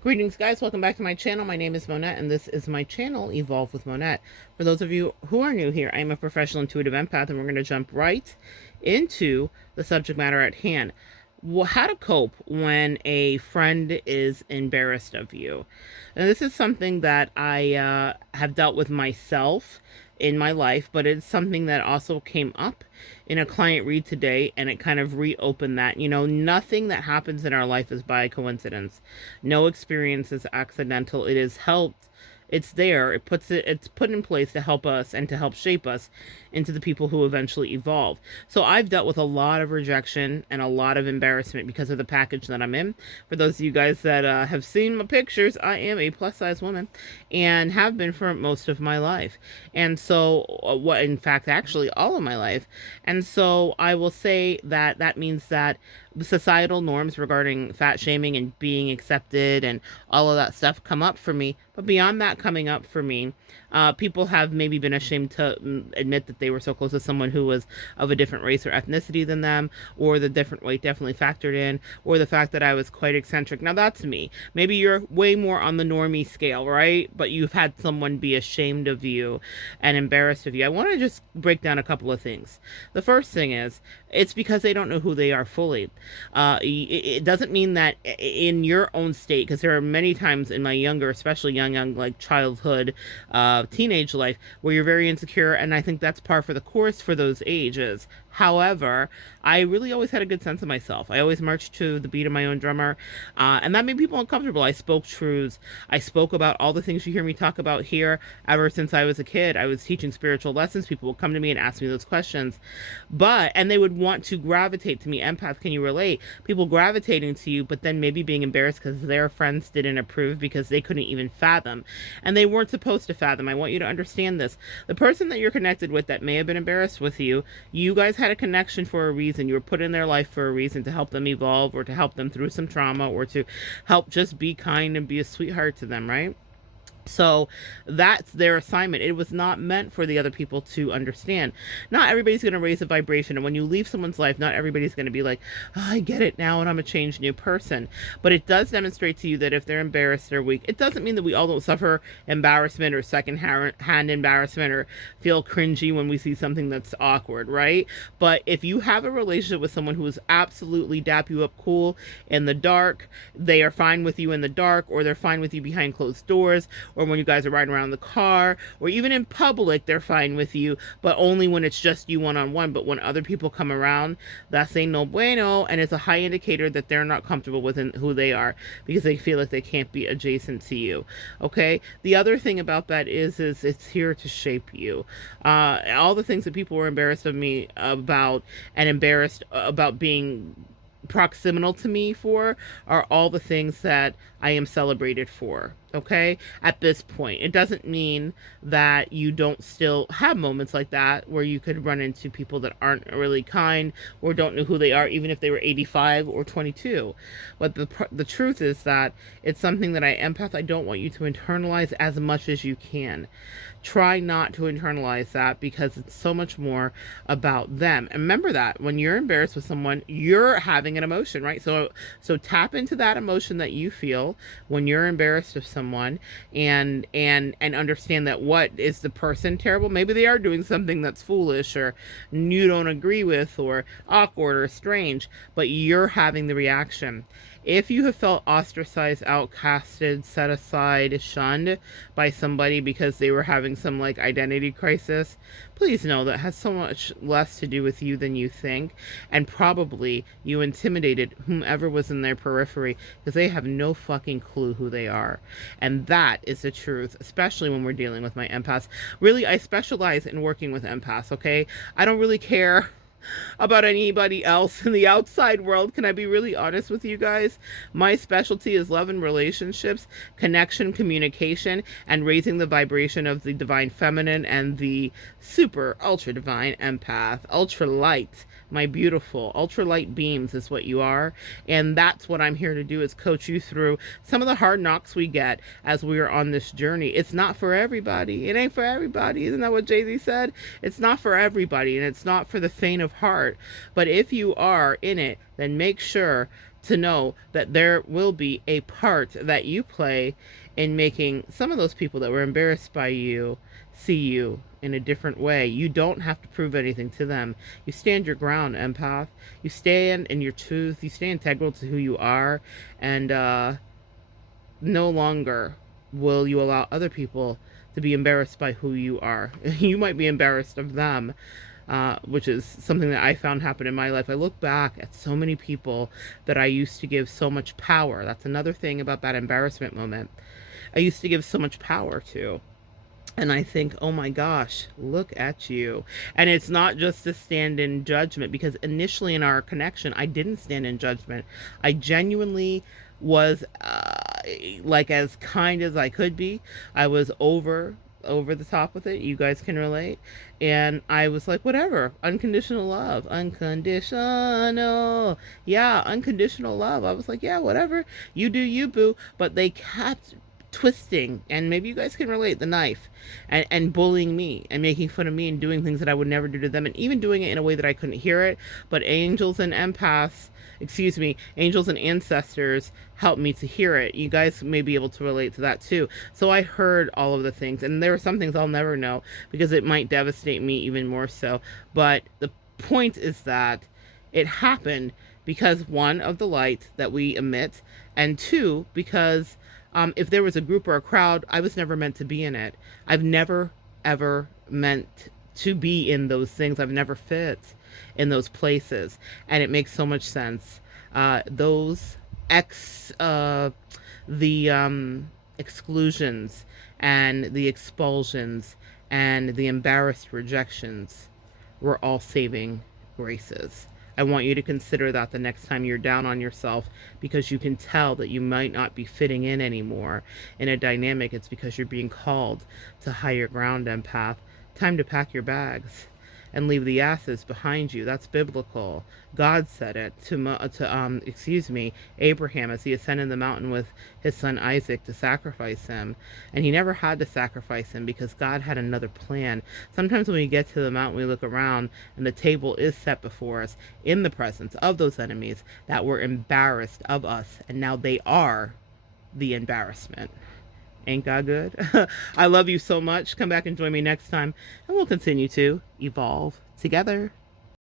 Greetings, guys. Welcome back to my channel. My name is Monette, and this is my channel, Evolve with Monette. For those of you who are new here, I am a professional intuitive empath, and we're going to jump right into the subject matter at hand. Well, how to cope when a friend is embarrassed of you. And this is something that I have dealt with myself in my life, but it's something that also came up in a client read today, and it kind of reopened that. You know, nothing that happens in our life is by coincidence. No experience is accidental. It is helped. It's there. It's put in place to help us and to help shape us into the people who eventually evolve. So I've dealt with a lot of rejection and a lot of embarrassment because of the package that I'm in. For those of you guys that have seen my pictures, I am a plus size woman and have been for most of my life. And so, what in fact, actually all of my life. And so I will say that that means that societal norms regarding fat shaming and being accepted and all of that stuff come up for me. But beyond that coming up for me, people have maybe been ashamed to admit that they were so close to someone who was of a different race or ethnicity than them, or the different weight definitely factored in, or the fact that I was quite eccentric. Now that's me. Maybe you're way more on the normie scale, right? But you've had someone be ashamed of you and embarrassed of you. I want to just break down a couple of things. The first thing is, it's because they don't know who they are fully. It doesn't mean that in your own state, because there are many times in my younger, especially young, like childhood, teenage life, where you're very insecure, and I think that's par for the course for those ages. However, I really always had a good sense of myself. I always marched to the beat of my own drummer, and that made people uncomfortable. I spoke truths. I spoke about all the things you hear me talk about here ever since I was a kid. I was teaching spiritual lessons. People would come to me and ask me those questions, and they would want to gravitate to me. Empath, can you relate? People gravitating to you, but then maybe being embarrassed because their friends didn't approve because they couldn't even fathom, and they weren't supposed to fathom. I want you to understand this. The person that you're connected with that may have been embarrassed with you, you guys had a connection for a reason. You were put in their life for a reason, to help them evolve or to help them through some trauma or to help just be kind and be a sweetheart to them, right? So that's their assignment. It was not meant for the other people to understand. Not everybody's going to raise a vibration. And when you leave someone's life, not everybody's going to be like, oh, I get it now and I'm a changed new person. But it does demonstrate to you that if they're embarrassed or weak, it doesn't mean that we all don't suffer embarrassment or second-hand embarrassment or feel cringy when we see something that's awkward, right? But if you have a relationship with someone who is absolutely dap you up cool in the dark, they are fine with you in the dark, or they're fine with you behind closed doors, or when you guys are riding around in the car, or even in public, they're fine with you, but only when it's just you one-on-one. But when other people come around, that's a no bueno, and it's a high indicator that they're not comfortable with who they are because they feel like they can't be adjacent to you. Okay? The other thing about that is it's here to shape you. All the things that people were embarrassed of me about and embarrassed about being proximal to me for are all the things that I am celebrated for. Okay, at this point, it doesn't mean that you don't still have moments like that where you could run into people that aren't really kind or don't know who they are, even if they were 85 or 22. But the truth is that it's something that I don't want you to internalize as much as you can. Try not to internalize that because it's so much more about them. And remember that when you're embarrassed with someone, you're having an emotion, right? So tap into that emotion that you feel when you're embarrassed of someone, and understand that, what is the person terrible? Maybe they are doing something that's foolish or you don't agree with or awkward or strange, but you're having the reaction. If you have felt ostracized, outcasted, set aside, shunned by somebody because they were having some like identity crisis, please know that has so much less to do with you than you think, and probably you intimidated whomever was in their periphery because they have no fucking clue who they are. And that is the truth, especially when we're dealing with my empaths. Really, I specialize in working with empaths, okay? I don't really care about anybody else in the outside world. Can I be really honest with you guys? My specialty is love and relationships, connection, communication, and raising the vibration of the divine feminine and the super ultra divine empath. Ultra light, my beautiful ultra light beams is what you are. And that's what I'm here to do, is coach you through some of the hard knocks we get as we are on this journey. It's not for everybody. It ain't for everybody. Isn't that what Jay-Z said? It's not for everybody, and it's not for the faint of heart. But if you are in it, then make sure to know that there will be a part that you play in making some of those people that were embarrassed by you see you in a different way. You don't have to prove anything to them. You stand your ground, empath. You stand in your truth. You stay integral to who you are, and no longer will you allow other people to be embarrassed by who you are. You might be embarrassed of them, which is something that I found happen in my life. I look back at so many people that I used to give so much power. That's another thing about that embarrassment moment. I used to give so much power to. And I think, oh my gosh, look at you. And it's not just to stand in judgment, because initially in our connection, I didn't stand in judgment. I genuinely was like as kind as I could be. I was over the top with it. You guys can relate. And I was like, whatever, unconditional love, unconditional. Yeah, unconditional love. I was like, yeah, whatever. You do you, boo. But they kept twisting, and maybe you guys can relate, the knife, and bullying me and making fun of me and doing things that I would never do to them, and even doing it in a way that I couldn't hear it. But angels and empaths, excuse me, angels and ancestors helped me to hear it. You guys may be able to relate to that too. So I heard all of the things, and there are some things I'll never know because it might devastate me even more so. But the point is that it happened because, one, of the light that we emit, and two, because if there was a group or a crowd, I was never meant to be in it. I've never, ever meant to be in those things. I've never fit in those places. And it makes so much sense. Those exclusions and the expulsions and the embarrassed rejections were all saving graces. I want you to consider that the next time you're down on yourself, because you can tell that you might not be fitting in anymore in a dynamic. It's because you're being called to higher ground, empath. Time to pack your bags and leave the asses behind you. That's biblical. God said it to Abraham as he ascended the mountain with his son Isaac to sacrifice him. And he never had to sacrifice him because God had another plan. Sometimes when we get to the mountain, we look around and the table is set before us in the presence of those enemies that were embarrassed of us, and now they are the embarrassment. Ain't God good? I love you so much. Come back and join me next time, and we'll continue to evolve together.